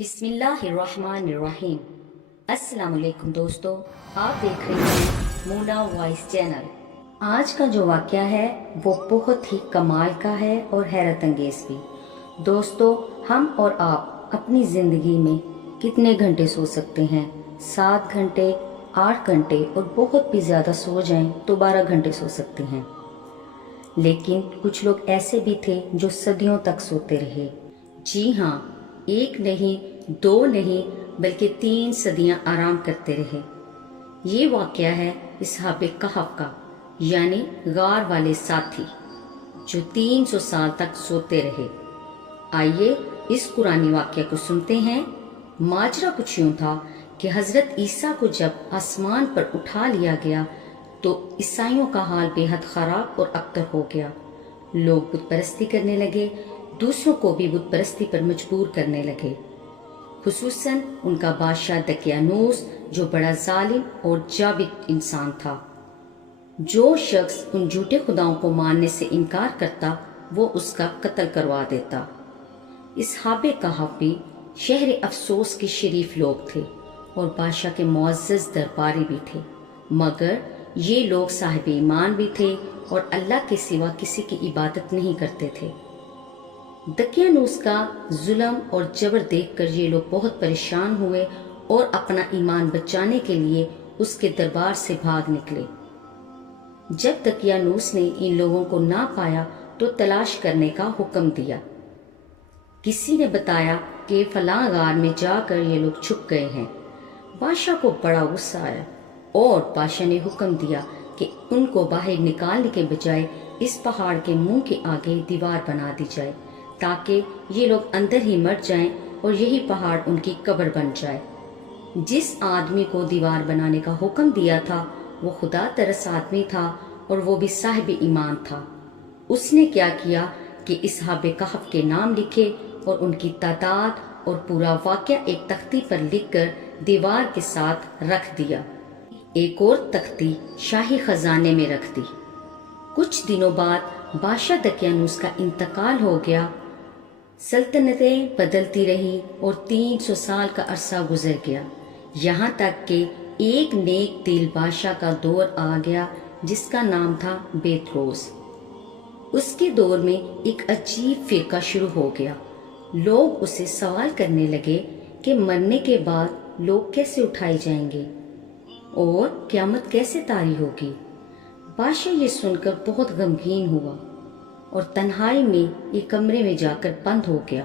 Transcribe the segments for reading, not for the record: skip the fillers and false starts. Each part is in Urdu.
بسم اللہ الرحمن الرحیم۔ السلام علیکم دوستو، آپ دیکھ رہے ہیں مونا وائس چینل۔ آج کا جو واقعہ ہے وہ بہت ہی کمال کا ہے اور حیرت انگیز بھی۔ دوستو، ہم اور آپ اپنی زندگی میں کتنے گھنٹے سو سکتے ہیں؟ 7 گھنٹے، 8 گھنٹے اور بہت بھی زیادہ سو جائیں تو 12 گھنٹے سو سکتے ہیں۔ لیکن کچھ لوگ ایسے بھی تھے جو صدیوں تک سوتے رہے۔ جی ہاں، 1 نہیں، 2 نہیں بلکہ 3 صدیاں آرام کرتے رہے۔ یہ واقعہ ہے اصحاب کہف کا، یعنی غار والے ساتھی جو 300 سال تک سوتے رہے۔ آئیے اس قرآنی واقعہ کو سنتے ہیں۔ ماجرا کچھ یوں تھا کہ حضرت عیسیٰ کو جب آسمان پر اٹھا لیا گیا تو عیسائیوں کا حال بے حد خراب اور ابتر ہو گیا۔ لوگ بت پرستی کرنے لگے، دوسروں کو بھی بت پرستی پر مجبور کرنے لگے، خصوصاً ان کا بادشاہ دقیانوس جو بڑا ظالم اور جابر انسان تھا۔ جو شخص ان جھوٹے خداؤں کو ماننے سے انکار کرتا وہ اس کا قتل کروا دیتا۔ اصحاب کہف بھی شہر افسوس کے شریف لوگ تھے اور بادشاہ کے معزز درباری بھی تھے، مگر یہ لوگ صاحب ایمان بھی تھے اور اللہ کے سوا کسی کی عبادت نہیں کرتے تھے۔ دقیانوس کا ظلم اور جبر دیکھ کر یہ لوگ بہت پریشان ہوئے اور اپنا ایمان بچانے کے لیے اس کے دربار سے بھاگ نکلے۔ جب دقیانوس نے ان لوگوں کو نہ پایا تو تلاش کرنے کا حکم دیا۔ کسی نے بتایا کہ فلاں غار میں جا کر یہ لوگ چھپ گئے ہیں۔ بادشاہ کو بڑا غصہ آیا اور بادشاہ نے حکم دیا کہ ان کو باہر نکالنے کے بجائے اس پہاڑ کے منہ کے آگے دیوار بنا دی جائے تاکہ یہ لوگ اندر ہی مر جائیں اور یہی پہاڑ ان کی قبر بن جائے۔ جس آدمی کو دیوار بنانے کا حکم دیا تھا وہ خدا ترس آدمی تھا اور وہ بھی صاحب ایمان تھا۔ اس نے کیا کیا کہ اصحاب کہف کے نام لکھے اور ان کی تعداد اور پورا واقعہ ایک تختی پر لکھ کر دیوار کے ساتھ رکھ دیا۔ ایک اور تختی شاہی خزانے میں رکھ دی۔ کچھ دنوں بعد بادشاہ دقیانوس کا انتقال ہو گیا۔ سلطنتیں بدلتی رہی اور 300 سال کا عرصہ گزر گیا، یہاں تک کہ ایک نیک دل بادشاہ کا دور آ گیا جس کا نام تھا بیتروس۔ اس کے دور میں ایک عجیب فرقہ شروع ہو گیا۔ لوگ اسے سوال کرنے لگے کہ مرنے کے بعد لوگ کیسے اٹھائے جائیں گے اور قیامت کیسے طاری ہوگی۔ بادشاہ یہ سن کر بہت غمگین ہوا اور تنہائی میں ایک کمرے میں جا کر بند ہو گیا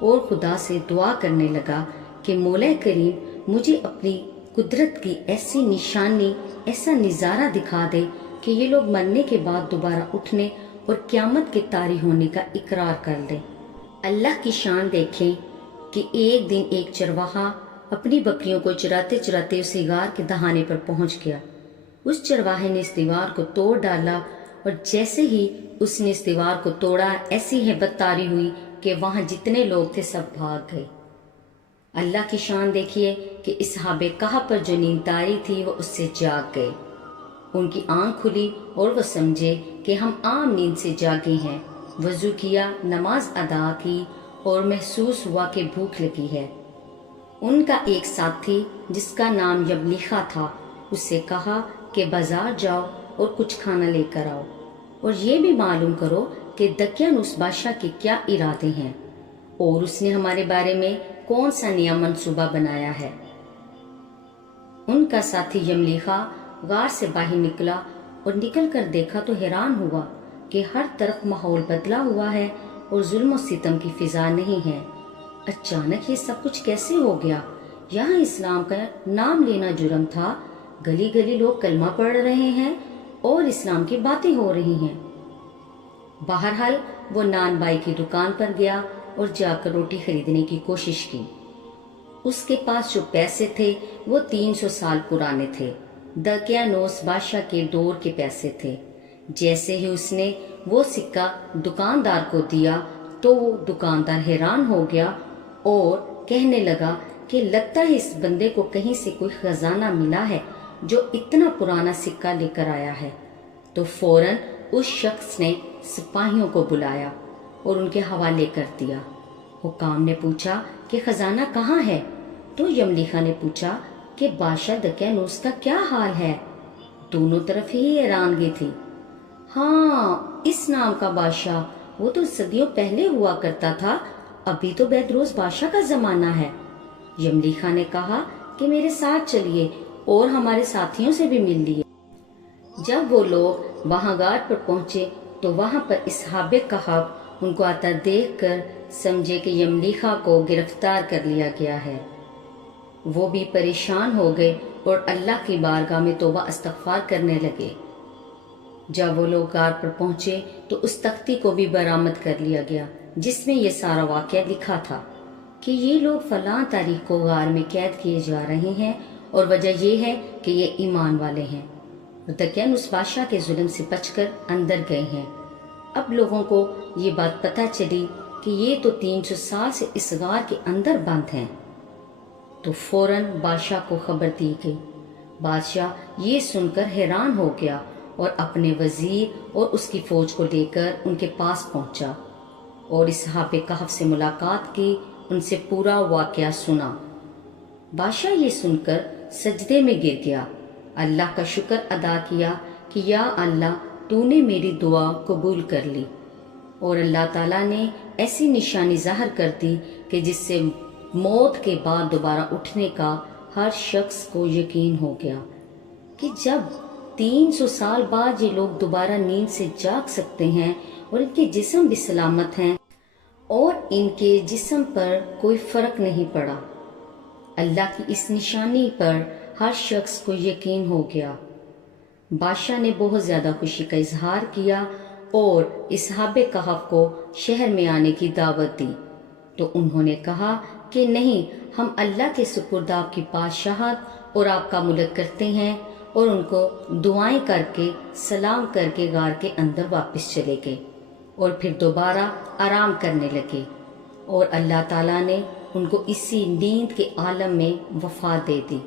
اور خدا سے دعا کرنے لگا کہ مولا کریم مجھے اپنی قدرت کی ایسی نشانی، ایسا نظارہ دکھا دے کہ یہ لوگ مرنے کے بعد دوبارہ اٹھنے اور قیامت کے طاری ہونے کا اقرار کر لیں۔ اللہ کی شان دیکھیں کہ ایک دن ایک چرواہا اپنی بکریوں کو چراتے چراتے اسی غار کے دہانے پر پہنچ گیا۔ اس چرواہے نے اس دیوار کو توڑ ڈالا اور جیسے ہی اس نے اس دیوار کو توڑا ایسی ہیبت طاری ہوئی کہ وہاں جتنے لوگ تھے سب بھاگ گئے۔ اللہ کی شان دیکھیے کہ اصحاب کہف پر جو نیند طاری تھی وہ اس سے جاگ گئے۔ ان کی آنکھ کھلی اور وہ سمجھے کہ ہم عام نیند سے جاگے ہیں۔ وضو کیا، نماز ادا کی اور محسوس ہوا کہ بھوک لگی ہے۔ ان کا ایک ساتھی جس کا نام یبلیخا تھا اس سے کہا کہ بازار جاؤ اور کچھ کھانا لے کر آؤ اور یہ بھی معلوم کرو کہ دقیانوس بادشاہ کے کیا ارادے ہیں اور اس نے ہمارے بارے میں کون سا نیا منصوبہ بنایا ہے۔ ان کا ساتھی یملیخا غار سے باہر نکلا اور نکل کر دیکھا تو حیران ہوا کہ ہر طرف ماحول بدلا ہوا ہے اور ظلم و ستم کی فضا نہیں ہے۔ اچانک یہ سب کچھ کیسے ہو گیا؟ یہاں اسلام کا نام لینا جرم تھا، گلی گلی لوگ کلمہ پڑھ رہے ہیں اور اسلام کی باتیں ہو رہی ہیں۔ بہرحال وہ نان بائی کی دکان پر گیا اور جا کر روٹی خریدنے کی کوشش کی۔ اس کے پاس جو پیسے تھے وہ 300 سال پرانے تھے، دقیانوس بادشاہ کے دور کے پیسے تھے۔ جیسے ہی اس نے وہ سکہ دکاندار کو دیا تو وہ دکاندار حیران ہو گیا اور کہنے لگا کہ لگتا ہے اس بندے کو کہیں سے کوئی خزانہ ملا ہے جو اتنا پرانا سکہ لے کر آیا ہے۔ تو فوراً اس شخص نے سپاہیوں کو بلایا اور ان کے حوالے کر دیا۔ حکام نے پوچھا کہ کہ خزانہ کہاں ہے؟ تو یملیخا نے پوچھا کہ بادشاہ دقیانوس کا کیا حال ہے؟ دونوں طرف ہی حیرانگی تھی۔ ہاں، اس نام کا بادشاہ، وہ تو صدیوں پہلے ہوا کرتا تھا، ابھی تو بیدروس بادشاہ کا زمانہ ہے۔ یملیخا نے کہا کہ میرے ساتھ چلیے اور ہمارے ساتھیوں سے بھی مل لیے۔ جب وہ لوگ وہاں غار پر پہنچے تو وہاں پر اصحاب کہف ان کو آتا دیکھ کر سمجھے کہ یملیخا کو گرفتار کر لیا گیا ہے۔ وہ بھی پریشان ہو گئے اور اللہ کی بارگاہ میں توبہ استغفار کرنے لگے۔ جب وہ لوگ غار پر پہنچے تو اس تختی کو بھی برآمد کر لیا گیا جس میں یہ سارا واقعہ لکھا تھا کہ یہ لوگ فلاں تاریخ کو غار میں قید کیے جا رہے ہیں اور وجہ یہ ہے کہ یہ ایمان والے ہیں، دقیانوس بادشاہ کے ظلم سے بچ کر اندر گئے ہیں۔ اب لوگوں کو یہ بات پتہ چلی کہ یہ تو 300 سال سے اس غار کے اندر بند ہیں، تو فوراً بادشاہ کو خبر دی گئی۔ بادشاہ یہ سن کر حیران ہو گیا اور اپنے وزیر اور اس کی فوج کو لے کر ان کے پاس پہنچا اور اصحاب کہف سے ملاقات کی، ان سے پورا واقعہ سنا۔ بادشاہ یہ سن کر سجدے میں گر گیا، اللہ کا شکر ادا کیا کہ یا اللہ تو نے میری دعا قبول کر لی، اور اللہ تعالیٰ نے ایسی نشانی ظاہر کر دی کہ جس سے موت کے بعد دوبارہ اٹھنے کا ہر شخص کو یقین ہو گیا کہ جب 300 سال بعد یہ لوگ دوبارہ نیند سے جاگ سکتے ہیں اور ان کے جسم بھی سلامت ہیں اور ان کے جسم پر کوئی فرق نہیں پڑا۔ اللہ کی اس نشانی پر ہر شخص کو یقین ہو گیا۔ بادشاہ نے بہت زیادہ خوشی کا اظہار کیا اور اصحاب کہف کو شہر میں آنے کی دعوت دی، تو انہوں نے کہا کہ نہیں، ہم اللہ کے سپرد آپ کی بادشاہت اور آپ کا ملک کرتے ہیں، اور ان کو دعائیں کر کے سلام کر کے غار کے اندر واپس چلے گئے اور پھر دوبارہ آرام کرنے لگے، اور اللہ تعالیٰ نے ان کو اسی نیند کے عالم میں وفات دے دی۔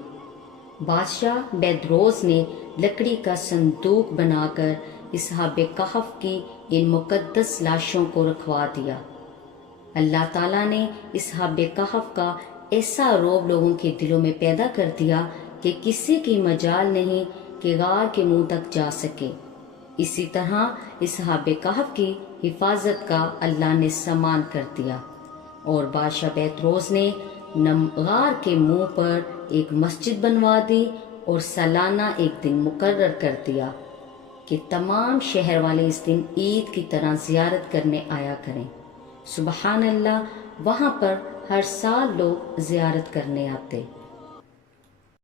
بادشاہ بیدروس نے لکڑی کا صندوق بنا کر اصحاب کہف کی ان مقدس لاشوں کو رکھوا دیا۔ اللہ تعالیٰ نے اصحاب کہف کا ایسا رعب لوگوں کے دلوں میں پیدا کر دیا کہ کسی کی مجال نہیں کہ غار کے منہ تک جا سکے۔ اسی طرح اصحاب کہف کی حفاظت کا اللہ نے سامان کر دیا، اور بادشاہ بیدروس نے غار کے منہ پر ایک مسجد بنوا دی اور سالانہ ایک دن مقرر کر دیا کہ تمام شہر والے اس دن عید کی طرح زیارت کرنے آیا کریں۔ سبحان اللہ، وہاں پر ہر سال لوگ زیارت کرنے آتے۔